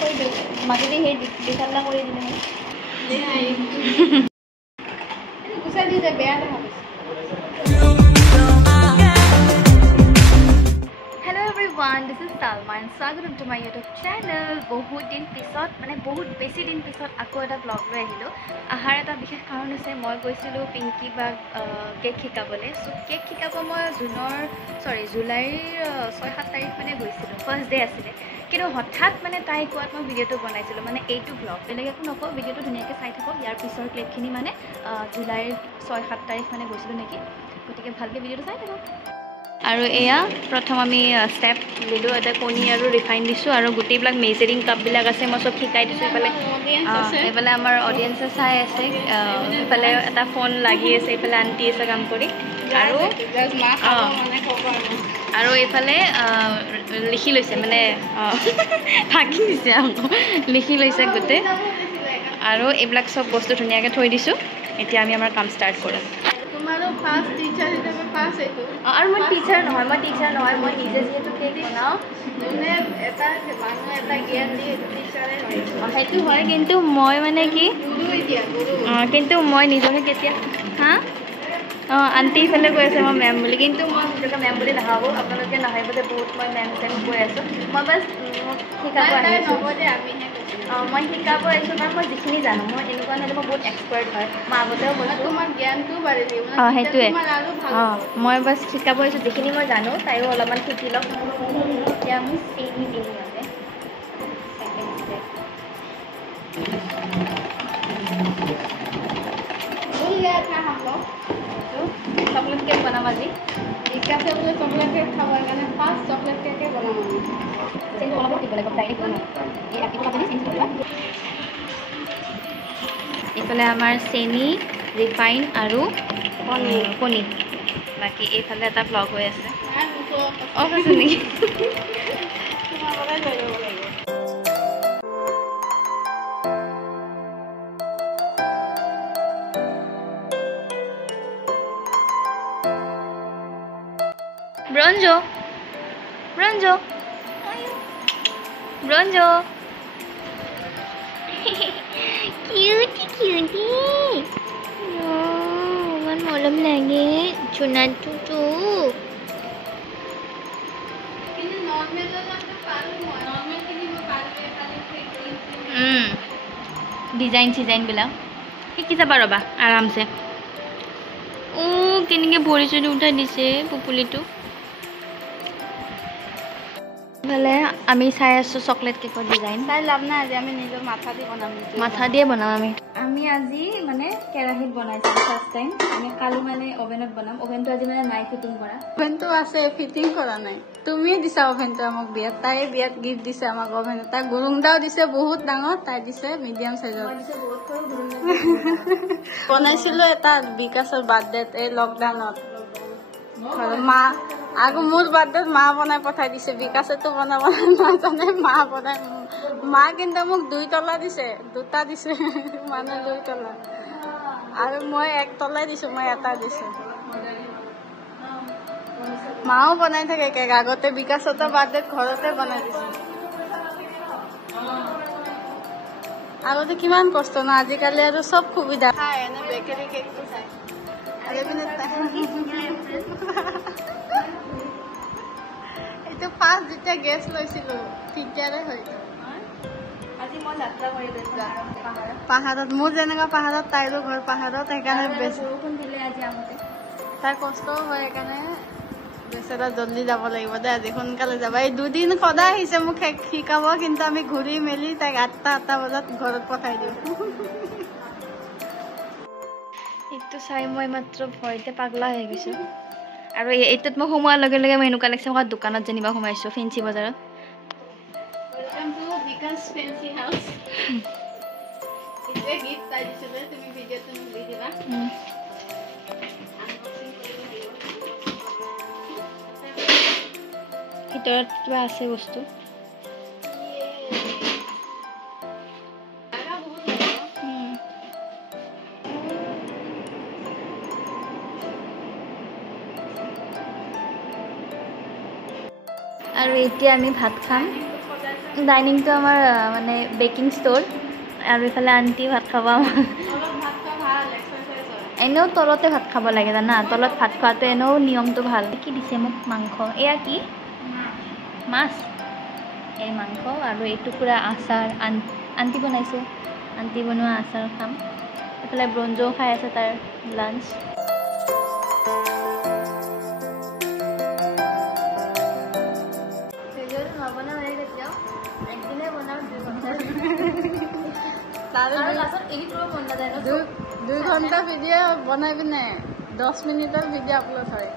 কৰি দিওঁ মাজতে সেই বিশালটা কৰি দিলে গুচাই দি যে বেয়া দেখা পাইছে Hello everyone, this is Salma and welcome to my YouTube channel. বহুত দিন পিছত মানে বহুত বেছি দিন পিছত আকৌ এটা ব্লগ লৈ আহিলো আহাৰ এটা বিশেষ কাৰণ হৈছে মই গৈছিলোঁ পিংকি বাক কেক শিকাবলৈ সো কেক শিকাব মই জুলাইৰ 6-7 তাৰিখ মানে গৈছিলোঁ ফাৰ্ষ্ট ডে আছিলে কিন্তু হঠাৎ মানে তাই কোৱাত মই ভিডিঅ'টো বনাইছিলোঁ মানে এইটো ব্লগ বেলেগ একো নকওঁ ভিডিঅ'টো ধুনীয়াকৈ চাই থাকক ইয়াৰ পিছৰ ক্লিপখিনি মানে জুলাইৰ 6-7 তাৰিখ মানে গৈছিলোঁ নেকি গতিকে ভালকৈ ভিডিঅ'টো চাই থাকক আৰু এয়া প্ৰথম আমি ষ্টেপ দিলোঁ এটা কণী আৰু ৰিফাইন দিছোঁ আৰু গোটেইবিলাক মেজাৰিং কাপবিলাক আছে মই চব শিকাই দিছোঁ এইফালে আমাৰ অডিয়েঞ্চে চাই আছে এইফালে এটা ফোন লাগি আছে এইফালে আণ্টি আছে কাম কৰি আৰু এইফালে লিখি লৈছে মানে থাকি দিছে লিখি লৈছে গোটেই আৰু এইবিলাক চব বস্তু ধুনীয়াকৈ থৈ দিছোঁ এতিয়া আমি আমাৰ কাম ষ্টাৰ্ট কৰোঁ আৰু মই টিচাৰ নহয় মই নিজে যিহেতু কেক বনাওঁ সেইটো হয় কিন্তু মই মানে কি কিন্তু মই নিজকে কেতিয়া হা আণ্টি ইফালে কৈ আছে মই মেম বুলি কিন্তু মই নিজকে মেম বুলি নাভাবোঁ আপোনালোকে নাভাবিব যে বহুত মই মেম চেম কৈ আছোঁ মই বাছ শিকাব আহিছোঁ মই শিকাব আহিছোঁ কাৰণ মই যিখিনি জানো মই এনেকুৱা নহয় মই বহুত এক্সপাৰ্ট হয় মই আগতেও কৈছোঁ তোমাৰ জ্ঞানটো বাঢ়ি দিব সেইটোৱে মই বাছ শিকাব আহিছোঁ যিখিনি মই জানো তাইও অলপমান শিকি লওক এতিয়া আমি চেনি দিম মানে চকলেট কেক বনাম আজি শিকাছে বোলে চকলেট কেক খাব কাৰণে ফাৰ্ষ্ট চকলেট কেকে বনাম আমি চেনি অলপ দিব লাগিব ডাইৰেক্ট বনাম এই ৰাতিপুৱা আপুনি চেনি দিবা এইফালে আমাৰ চেনি ৰিফাইন আৰু কণী বাকী এইফালে এটা ব্লগ হৈ আছে অফ আছে নেকি Bronzo cutie man malam lagi chuna tutu ini normal la paru normal kini mo parbe khali design bila ki jaba roba aram se o kinige bori chodi uthai dise pupulito ভালে আমি চাই আছো chocolate কেকৰ design তাই লাভ নাই আজি আমি নিজৰ মাথা দিয়ে বনাম আমি আজি মানে কেৰাহীত বনাইছো ফাৰ্ষ্ট টাইম আমি কালি মানে ওভেনত বনাম ওভেনটো আজি মানে নাই ফিটিং কৰা ওভেনটো আছে ফিটিং কৰা নাই তুমি দিছা ওভেনটো আমাক বিয়াত তাই বিয়াত গিফট দিছে আমাক ওভেন তাই গুৰুংদাও দিছে বহুত ডাঙৰ তাই দিছে মিডিয়াম সাইজৰ দিছে বহুত সৰু গুৰুংদা বনাইছিলো এটা বিকাশৰ বাৰ্থডেত এই লকডাউনত মা আগো মোৰ বাৰ্থডেত মা বনাই পঠাই দিছে বিকাশেতো বনাব নাজানে মা বনাই মা কিন্তু মোক 2 তলা দিছে 2টা দিছে মানে 2 তলা আৰু মই 1 তলাই দিছো মই এটা দিছো মাও বনাই থাকে কেক আগতে বিকাশতো বাৰ্থডেত ঘৰতে বনাই দিছে আগতে কিমান কষ্ট না আজিকালি আৰু সব সুবিধা খাই এনে বেকাৰী কেকটো খাই আৰু বিনে তো ফাৰ্স্ট যেটা গ্যাস লইছিল টিচাৰে হয় আজি মই যাত্ৰা কৰি গৈছা পাহাৰত মোৰ যেনেকা পাহাৰত তাইৰো ঘৰ পাহাৰত সেইকাৰণে বেছি বৰষুণ দিলে আজি আহোতে তাই কষ্ট হয় সেইকাৰণে বেচেৰা জলদি যাব লাগিব দে আজি সোনকালে যাবা এই দুদিন সদায় আহিছে মোক শিকাব কিন্তু আমি ঘূৰি মেলি তাইক 8টা বজাত ঘৰত পঠাই দিওঁ এইটো চাই মই মাত্ৰ ভয়তে পাগলা হৈ গৈছো আৰু এইটোত মই সোমোৱাৰ লগে লগে মই এনেকুৱা লাগিছে মই দোকানত যেনিবা সোমাইছো ফেন্সি বজাৰত welcome to Bikash fancy house ইটে গিফট তাই দিছিলে তুমি ভিডিওটো মোক দি দিবা ভিতৰত কিবা আছে বস্তু আৰু এতিয়া আমি ভাত খাম ডাইনিংটো আমাৰ মানে বেকিং ষ্ট'ৰ আৰু এইফালে আণ্টি ভাত খাব আমাৰ এনেও তলতে ভাত খাব লাগে জানা তলত ভাত খোৱাটো এনেও নিয়মটো ভাল কি দিছে মোক মাংস এয়া কি মাছ এই মাংস আৰু এইটো পুৰা আচাৰ আণ্টি বনাইছে আণ্টি বনোৱা আচাৰ খাম এইফালে ব্ৰঞ্জও খাই আছে তাৰ লাঞ্চ দুই ঘণ্টা ভিডিঅ' বনাই পিনে 10 মিনিটৰ ভিডিঅ' আপলোড হয়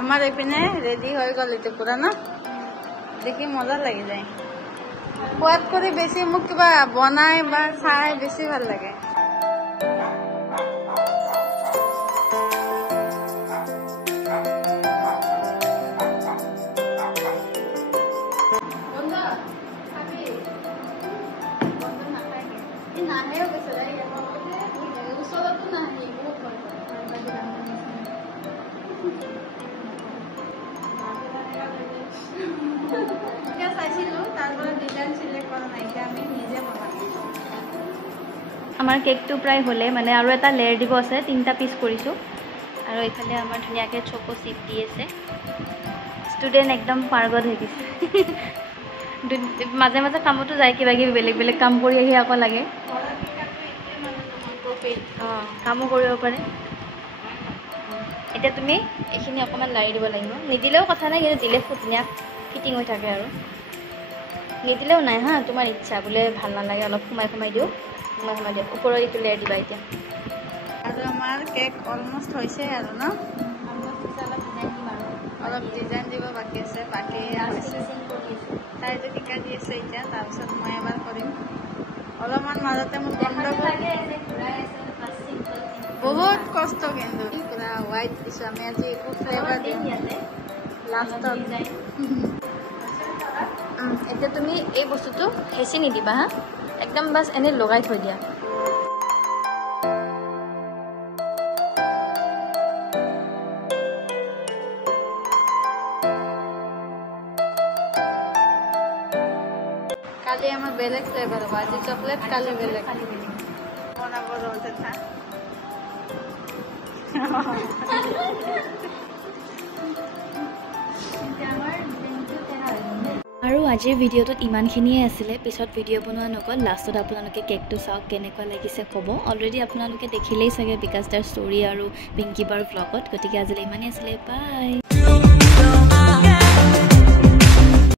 আমাৰ এইপিনে ৰেডি হৈ গ'ল এইটো পুৰা ন দেখি মজা লাগি যায় খোৱাত কৰি বেছি মোক কিবা বনাই বা চাই বেছি ভাল লাগে আমাৰ কেকটো প্ৰায় হ'লে মানে আৰু এটা লেয়াৰ দিব আছে 3টা পিচ কৰিছোঁ আৰু এইফালে আমাৰ ধুনীয়াকৈ চকো চিপ দি আছে ষ্টুডেণ্ট একদম পাৰ্গত হৈ গৈছে মাজে মাজে কামতো যায় কিবা কিবি বেলেগ বেলেগ কাম কৰি আহি আকৌ লাগে অঁ কামো কৰিব পাৰে এতিয়া তুমি এইখিনি অকণমান লাৰি দিব লাগিব নিদিলেও কথা নাই কিন্তু দিলে ধুনীয়া ফিটিং হৈ থাকে আৰু নিদিলেও নাই হা তোমাৰ ইচ্ছা বোলে ভাল নালাগে অলপ সোমাই সোমাই দিওঁ সোমাই দিওঁ ওপৰত এইটো লেয়াৰ দিবা এতিয়া আৰু আমাৰ কেক অলমষ্ট হৈছে আৰু ন অলপ ডিজাইন দিব বাকী আছে বাকী তাইতো শিকাই দি আছে এতিয়া তাৰপিছত মই এবাৰ কৰিম অলপমান মাজতে মোক বন্ধ বহুত কষ্ট কিন্তু পুৰা হোৱাইট দিছোঁ আমি আজি একো ফ্লেভাৰ দিম লাষ্টত এতিয়া তুমি এই বস্তুটো হেঁচি নিদিবা হা একদম বাছ এনেই লগাই থৈ দিয়া কালি আমাৰ বেলেগ ফ্লেভাৰ হ'ব আজি চকলেট কালি বেলেগ বনাব ৰওঁতে থাক আৰু আজিৰ ভিডিঅ'টোত ইমানখিনিয়ে আছিলে পিছত ভিডিঅ' বনোৱা নগ'ল লাষ্টত আপোনালোকে কেকটো চাওক কেনেকুৱা লাগিছে ক'ব অলৰেডি আপোনালোকে দেখিলেই চাগে বিকাশ দাৰ ষ্টৰি আৰু পিংকি বাৰ ভ্লগত গতিকে আজিলৈ ইমানেই আছিলে বাই